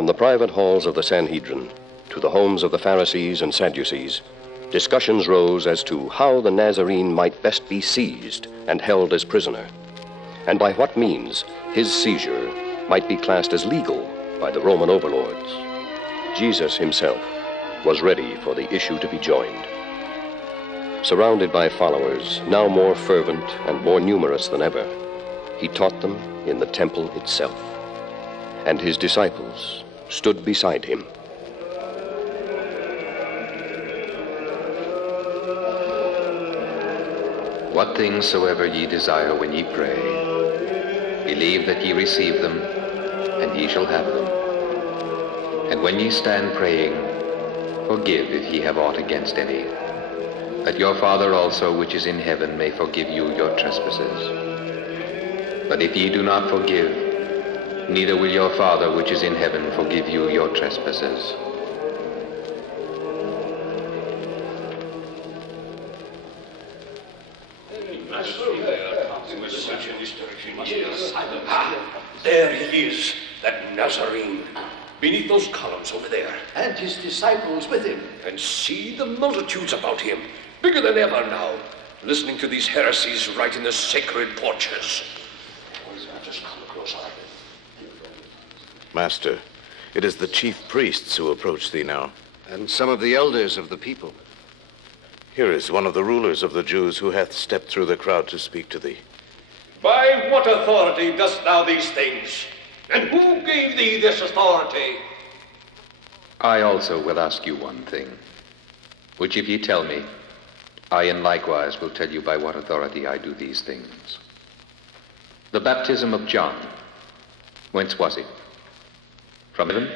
From the private halls of the Sanhedrin to the homes of the Pharisees and Sadducees, discussions rose as to how the Nazarene might best be seized and held as prisoner, and by what means his seizure might be classed as legal by the Roman overlords. Jesus himself was ready for the issue to be joined. Surrounded by followers, now more fervent and more numerous than ever, he taught them in the temple itself, and his disciples stood beside him. What things soever ye desire when ye pray, believe that ye receive them, and ye shall have them. And when ye stand praying, forgive if ye have aught against any, that your Father also which is in heaven may forgive you your trespasses. But if ye do not forgive, neither will your Father which is in heaven forgive you your trespasses. There he is, that Nazarene, beneath those columns over there. And his disciples with him. And see the multitudes about him, bigger than ever now, listening to these heresies right in the sacred porches. Just come closer. Master, it is the chief priests who approach thee now. And some of the elders of the people. Here is one of the rulers of the Jews who hath stepped through the crowd to speak to thee. By what authority dost thou these things? And who gave thee this authority? I also will ask you one thing, which if ye tell me, I in likewise will tell you by what authority I do these things. The baptism of John, whence was it? From heaven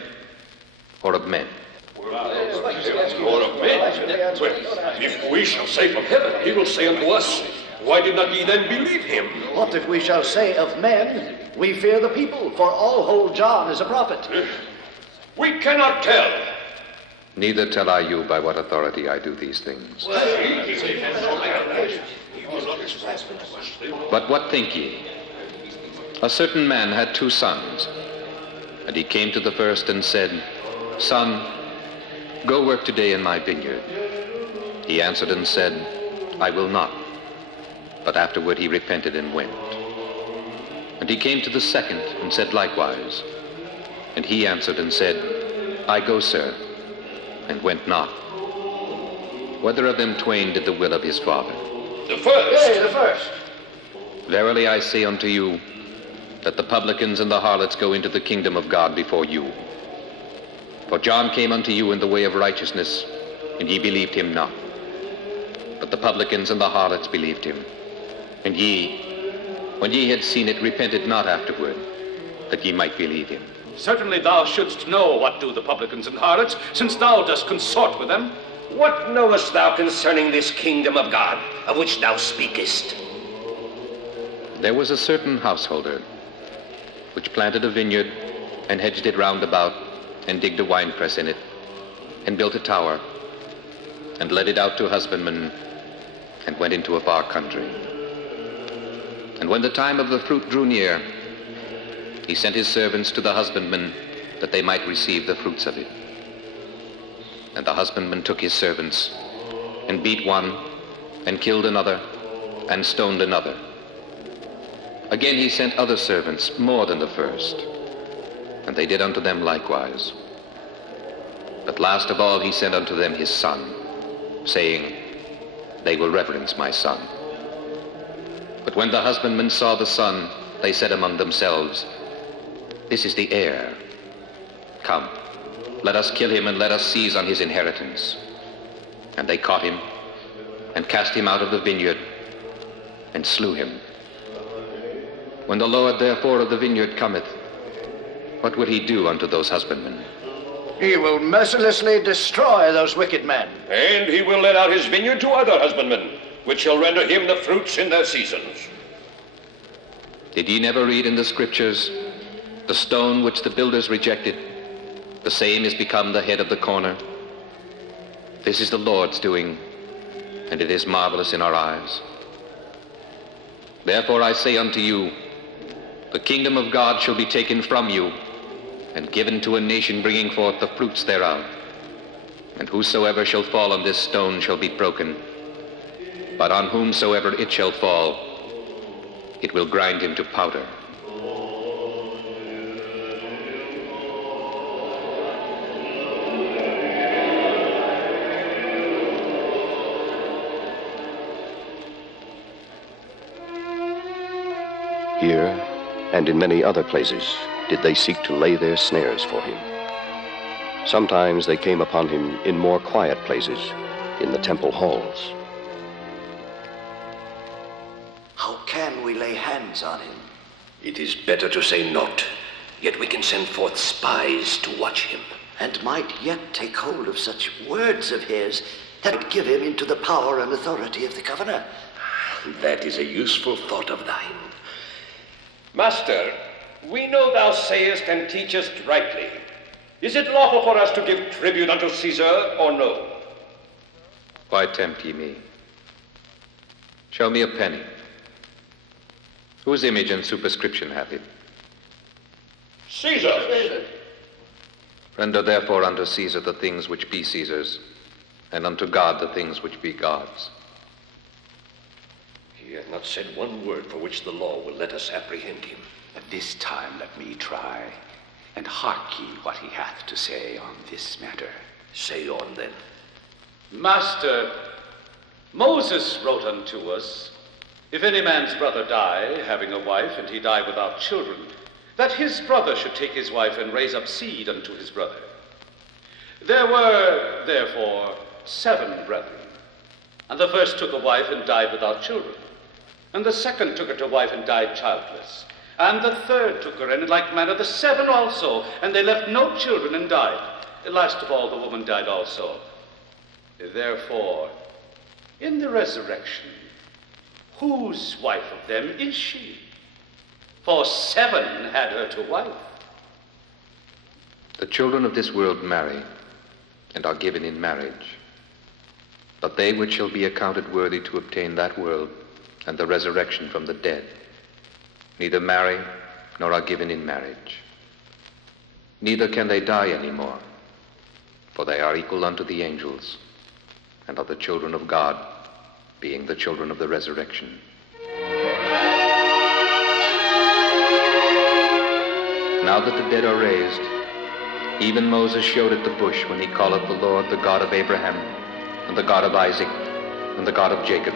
or of men? Or of men? If we shall say from heaven, he will say unto us, why did not ye then believe him? What if we shall say of men? We fear the people, for all hold John as a prophet. We cannot tell. Neither tell I you by what authority I do these things. But what think ye? A certain man had 2 sons, and he came to the first and said, Son, go work today in my vineyard. He answered and said, I will not. But afterward he repented and went. And he came to the second and said likewise. And he answered and said, I go, sir, and went not. Whether of them twain did the will of his father? The first. Yea, the first. Verily I say unto you, that the publicans and the harlots go into the kingdom of God before you. For John came unto you in the way of righteousness, and ye believed him not. But the publicans and the harlots believed him. And ye, when ye had seen it, repented not afterward, that ye might believe him. Certainly thou shouldst know what do the publicans and harlots, since thou dost consort with them. What knowest thou concerning this kingdom of God, of which thou speakest? There was a certain householder, which planted a vineyard, and hedged it round about, and digged a winepress in it, and built a tower, and let it out to husbandmen, and went into a far country. And when the time of the fruit drew near, he sent his servants to the husbandmen, that they might receive the fruits of it. And the husbandman took his servants, and beat one, and killed another, and stoned another. Again he sent other servants, more than the first, and they did unto them likewise. But last of all he sent unto them his son, saying, They will reverence my son. But when the husbandmen saw the son, they said among themselves, This is the heir. Come, let us kill him, and let us seize on his inheritance. And they caught him, and cast him out of the vineyard, and slew him. When the Lord therefore of the vineyard cometh, what will he do unto those husbandmen? He will mercilessly destroy those wicked men. And he will let out his vineyard to other husbandmen, which shall render him the fruits in their seasons. Did ye never read in the scriptures, the stone which the builders rejected, the same is become the head of the corner? This is the Lord's doing, and it is marvelous in our eyes. Therefore I say unto you, the kingdom of God shall be taken from you, and given to a nation bringing forth the fruits thereof. And whosoever shall fall on this stone shall be broken, but on whomsoever it shall fall, it will grind him to powder. Here, and in many other places, did they seek to lay their snares for him. Sometimes they came upon him in more quiet places, in the temple halls. How can we lay hands on him? It is better to say not, yet we can send forth spies to watch him. And might yet take hold of such words of his that would give him into the power and authority of the governor. That is a useful thought of thine. Master, we know thou sayest and teachest rightly. Is it lawful for us to give tribute unto Caesar, or no? Why tempt ye me? Show me a penny. Whose image and superscription hath it? Caesar. Render therefore unto Caesar the things which be Caesar's, and unto God the things which be God's. He hath not said one word for which the law will let us apprehend him. At this time let me try, and hark ye what he hath to say on this matter. Say on, then. Master, Moses wrote unto us, if any man's brother die, having a wife, and he die without children, that his brother should take his wife and raise up seed unto his brother. There were, therefore, 7 brethren. And the first took a wife and died without children. And the second took her to wife and died childless. And the third took her, and in like manner the 7 also, and they left no children and died. Last of all, the woman died also. Therefore, in the resurrection, whose wife of them is she? For 7 had her to wife. The children of this world marry, and are given in marriage. But they which shall be accounted worthy to obtain that world and the resurrection from the dead, neither marry nor are given in marriage. Neither can they die any more, for they are equal unto the angels, and are the children of God, being the children of the resurrection. Now that the dead are raised, even Moses showed at the bush when he calleth the Lord the God of Abraham, and the God of Isaac, and the God of Jacob.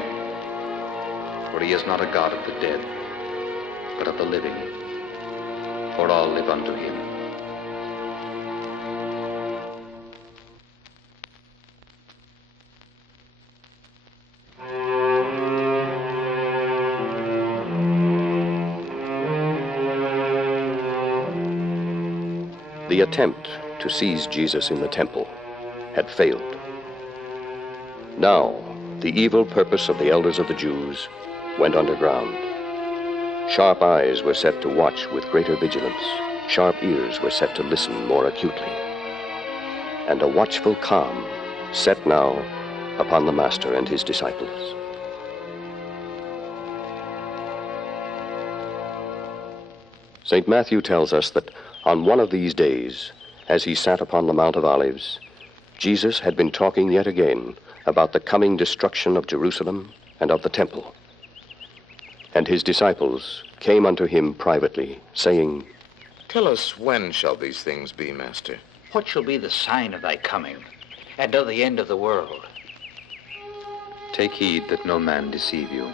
For he is not a God of the dead, but of the living, for all live unto him. The attempt to seize Jesus in the temple had failed. Now, the evil purpose of the elders of the Jews went underground. Sharp eyes were set to watch with greater vigilance. Sharp ears were set to listen more acutely. And a watchful calm set now upon the Master and his disciples. St. Matthew tells us that on one of these days, as he sat upon the Mount of Olives, Jesus had been talking yet again about the coming destruction of Jerusalem and of the temple. And his disciples came unto him privately, saying, Tell us, when shall these things be, Master? What shall be the sign of thy coming, and of the end of the world? Take heed that no man deceive you.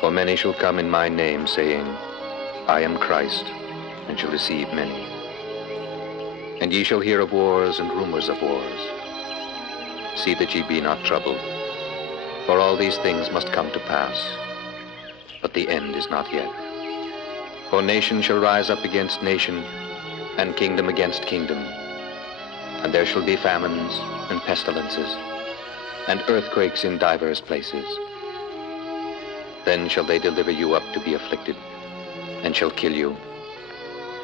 For many shall come in my name, saying, I am Christ, and shall deceive many. And ye shall hear of wars and rumors of wars. See that ye be not troubled, for all these things must come to pass, but the end is not yet. For nation shall rise up against nation, and kingdom against kingdom. And there shall be famines and pestilences, and earthquakes in divers places. Then shall they deliver you up to be afflicted, and shall kill you,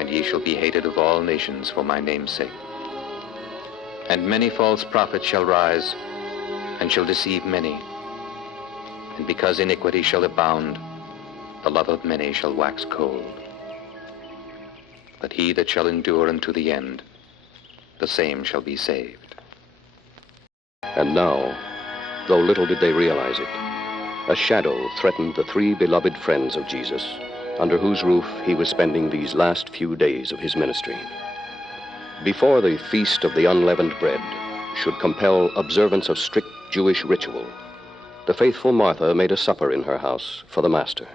and ye shall be hated of all nations for my name's sake. And many false prophets shall rise, and shall deceive many. And because iniquity shall abound, the love of many shall wax cold. but he that shall endure unto the end, the same shall be saved. And now, though little did they realize it, a shadow threatened the three beloved friends of Jesus, under whose roof he was spending these last few days of his ministry. Before the Feast of the Unleavened Bread should compel observance of strict Jewish ritual, the faithful Martha made a supper in her house for the Master.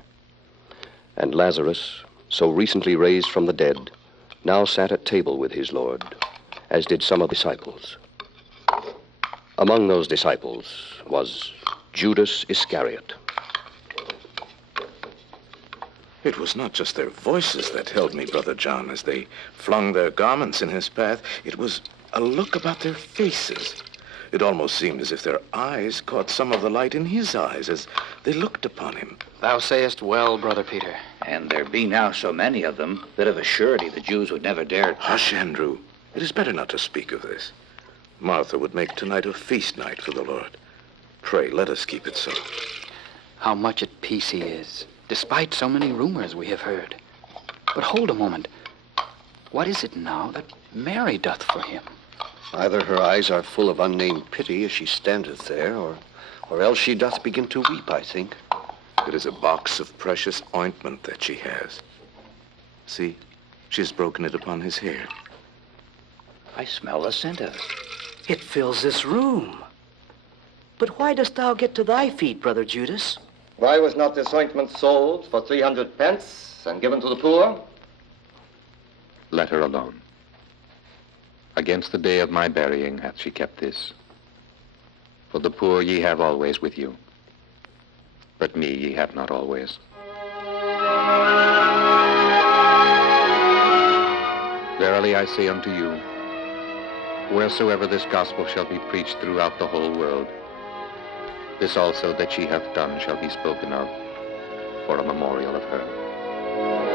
And Lazarus, so recently raised from the dead, now sat at table with his Lord, as did some of the disciples. Among those disciples was Judas Iscariot. It was not just their voices that held me, Brother John, as they flung their garments in his path. It was a look about their faces. It almost seemed as if their eyes caught some of the light in his eyes as they looked upon him. Thou sayest well, Brother Peter. And there be now so many of them that of a surety the Jews would never dare. Hush, Andrew. It is better not to speak of this. Martha would make tonight a feast night for the Lord. Pray, let us keep it so. How much at peace he is, despite so many rumors we have heard. But hold a moment. What is it now that Mary doth for him? Either her eyes are full of unnamed pity as she standeth there, or else she doth begin to weep, I think. It is a box of precious ointment that she has. See, she has broken it upon his hair. I smell the scent of it. It fills this room. But why dost thou get to thy feet, Brother Judas? Why was not this ointment sold for 300 pence and given to the poor? Let her alone. Against the day of my burying hath she kept this. For the poor ye have always with you, but me ye have not always. Verily I say unto you, wheresoever this gospel shall be preached throughout the whole world, this also that she hath done shall be spoken of for a memorial of her.